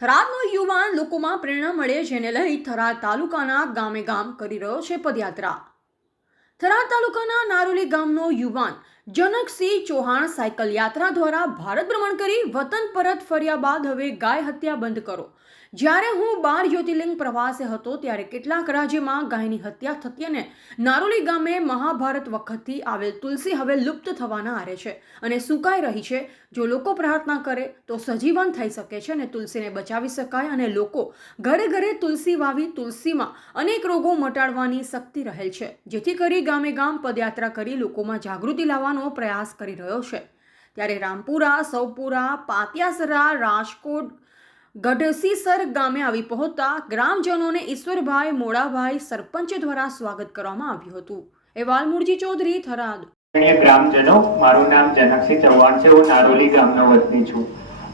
થરાદનો યુવાન લોકોમાં પ્રેરણા મળે જેને લઈ થરાદ તાલુકાના ગામે ગામ કરી રહ્યો છે પદયાત્રા. થરાદ તાલુકાના નારોલી ગામનો યુવાન જનકસિંહ ચૌહાણ સાયકલ યાત્રા દ્વારા ભારત ભ્રમણ કરી વતન પરત ફર્યા બાદ હવે ગાય હત્યા બંધ કરો. જ્યારે હું બાર જ્યોતિર્લિંગ પ્રવાસે હતો ત્યારે કેટલાક રાજ્યમાં ગાયની હત્યા થતી અને નારોલી ગામે મહાભારત વખતથી આવેલ તુલસી હવે લુપ્ત થવાના આરે છે અને સુકાઈ રહી છે. જો લોકો પ્રાર્થના કરે તો સજીવન થઈ શકે છે અને તુલસીને બચાવી શકાય અને લોકો ઘરે ઘરે તુલસી વાવી તુલસીમાં અનેક રોગો મટાડવાની શક્તિ રહેલ છે. જેથી કરી ગામે ગામ પદયાત્રા કરી લોકોમાં જાગૃતિ લાવવાનો પ્રયાસ કરી રહ્યો છે. ત્યારે રામપુરા, સૌપુરા, પાતિયાસરા, રાજકોટ, ગઢસીસર ગામે આવી પહોંચતા ગ્રામજનોને ઈશ્વરભાઈ મોડાભાઈ સરપંચ દ્વારા સ્વાગત કરવામાં આવ્યું હતું. એ વાલમુરજી ચૌધરી થરાદ. ગ્રામજનો, મારું નામ જનકસિંહ ચૌહાણ છે. હું નારોલી ગામનો વતની છું.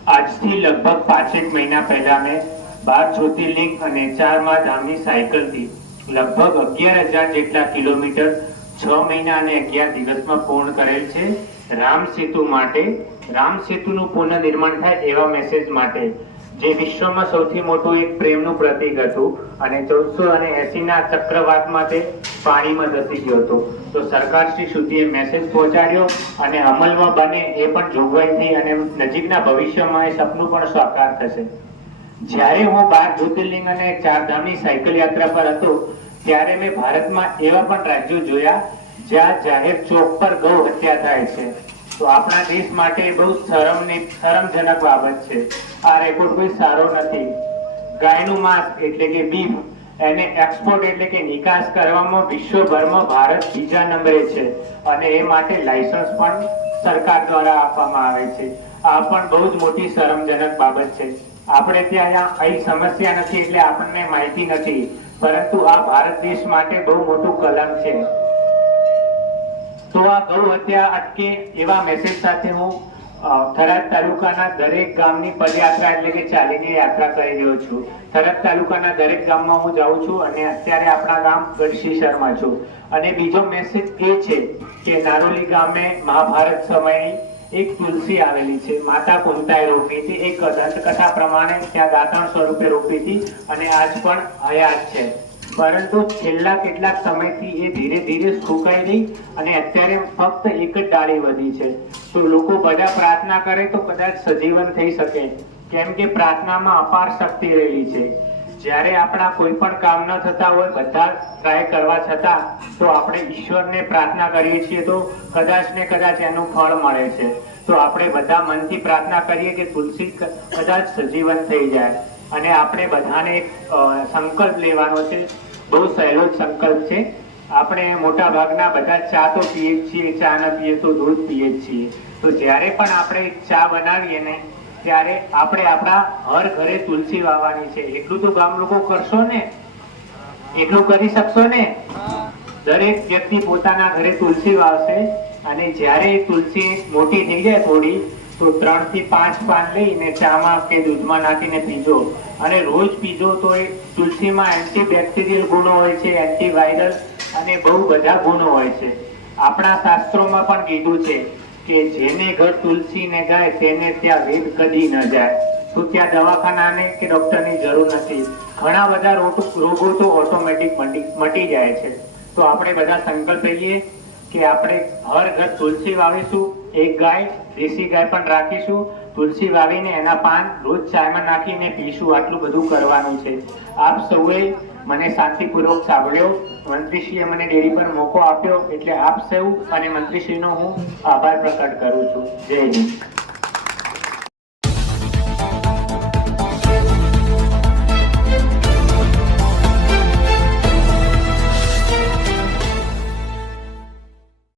આજથી લગભગ પાંચેક મહિના પહેલા મેં બાર જ્યોતિર્લિંગ અને ચાર ધામની સાયકલથી લગભગ અગિયાર હજાર જેટલા કિલોમીટર છ મહિના અને અગિયાર દિવસમાં પૂર્ણ કરેલ છે. રામ સેતુ માટે, રામ સેતુનું પુનઃનિર્માણ થાય એવા મેસેજ માટે. જે વિશ્વમાં સૌથી મોટું એક પ્રેમનું પ્રતીક હતું અને ચૌદસો અને એસી ના ચક્રવાતમાં તે પાણીમાં ધસી ગયો હતો. તો સરકારશ્રી સુધી એ મેસેજ પહોંચાડ્યો અને અમલમાં બને એ પણ જોગવાઈ થઈ અને નજીકના ભવિષ્યમાં એ સપનું પણ સાકાર થશે. જ્યારે હું બાર જ્યોતિર્લિંગ અને ચારધામની સાયકલ યાત્રા પર હતો ત્યારે મેં ભારતમાં એવા પણ રાજ્યો જોયા જ્યાં જાહેર ચોક પર ગૌ હત્યા થાય છે. તો આપણા દેશ માટે બહુ શરમની, શરમજનક બાબત છે. આ રેકોર્ડ કોઈ સારો નથી. ગાયનું માંસ એટલે કે બીફ એને એક્સપોર્ટ એટલે કે નિકાસ કરવામાં વિશ્વભરમાં ભારત બીજા નંબરે છે અને એ માટે લાયસન્સ પણ સરકાર દ્વારા આપવામાં આવે છે. આ પણ બહુ જ મોટી શરમજનક બાબત છે. આપણે ત્યાં અહીં સમસ્યા નથી એટલે આપણને માહિતી નથી. પરંતુ આ ભારત દેશ માટે બહુ મોટું કલંક છે. તો આ ગૌ હત્યા અટકે એવા મેસેજ સાથે હું થરાદ તાલુકાના દરેક ગામની પદયાત્રા એટલે કે ચાલીને યાત્રા કરી રહ્યો છું. થરાદ તાલુકાના દરેક ગામમાં હું જાઉં છું અને અત્યારે આપણા ગામ ગઢશીશરમાં છું. અને બીજો મેસેજ એ છે કે નારોલી ગામે મહાભારત સમયની એક તુલસી આવેલી છે. માતા કુંતાએ રોપી હતી એક દંતકથા પ્રમાણે ત્યાં દાતણ સ્વરૂપે રોપી હતી અને આજ પણ હયાત છે. પરંતુ છેલ્લા કેટલાક સમયથી એ ધીરે ધીરે સુકાઈ ગઈ અને અત્યારે ફક્ત એક જ ડાળી વધી છે. તો લોકો બધા પ્રાર્થના કરે તો કદાચ સજીવન થઈ શકે? કેમ કે પ્રાર્થનામાં અપાર શક્તિ રહેલી છે. જ્યારે આપણા કોઈ પણ કામ ન થતા હોય, બધા ટ્રાય કરવા છતાં, તો આપણે ઈશ્વરને પ્રાર્થના કરીએ છીએ તો કદાચ ને કદાચ એનું ફળ મળે છે. તો આપણે બધા મનથી પ્રાર્થના કરીએ કે તુલસી કદાચ સજીવન થઈ જાય. અને આપણે બધાને સંકલ્પ લેવાનો છે. બહુ સહેલો જ સંકલ્પ છે. આપણે મોટા ભાગના બધા ચા તો પીએ છીએ, ચા ન પીએ તો દૂધ પીએ છીએ. તો જ્યારે પણ આપણે ચા બનાવીએ ને ત્યારે આપણે આપણા હર ઘરે તુલસી વાવવાની છે. એટલું તો ગામ લોકો કરશો ને? એટલું કરી શકશો ને? દરેક વ્યક્તિ પોતાના ઘરે તુલસી વાવશે અને જ્યારે તુલસી મોટી થઈ જાય થોડી, તો ત્રણથી પાંચ પાન લઈને ચામાં કે દૂધમાં નાખીને પીજો. અને રોજ પીજો તો એ તુલસીમાં એન્ટીબેક્ટેરિયલ ગુણો હોય છે એન્ટીવાયરલ અને બહુ બધા ગુણો હોય છે. આપણા શાસ્ત્રોમાં પણ કીધું છે કે જેને ઘર તુલસી ને જાય તેને ત્યાં વેદ કદી ન જાય. તો ત્યાં દવાખાનાને કે ડૉક્ટરની જરૂર નથી. ઘણા બધા રોગ- તો ઓટોમેટિક મટી મટી જાય છે. તો આપણે બધા સંકલ્પ લઈએ કે આપણે હર ઘર તુલસી વાવીશું, એક ગાય, દેશી ગાય પણ રાખીશું તુલસી વાવીને એના પાન રોજ ચાયમાં નાખીને પીશું, આટલું બધું કરવાનું છે. આપ સૌએ મને શાંતિપૂર્વક સાંભળ્યો. મંત્રીશ્રીએ મને ડેરી પર મોકો આપ્યો, એટલે આપ સૌ અને મંત્રીશ્રીનો હું આભાર પ્રકટ કરું છું. જય હિન્દ.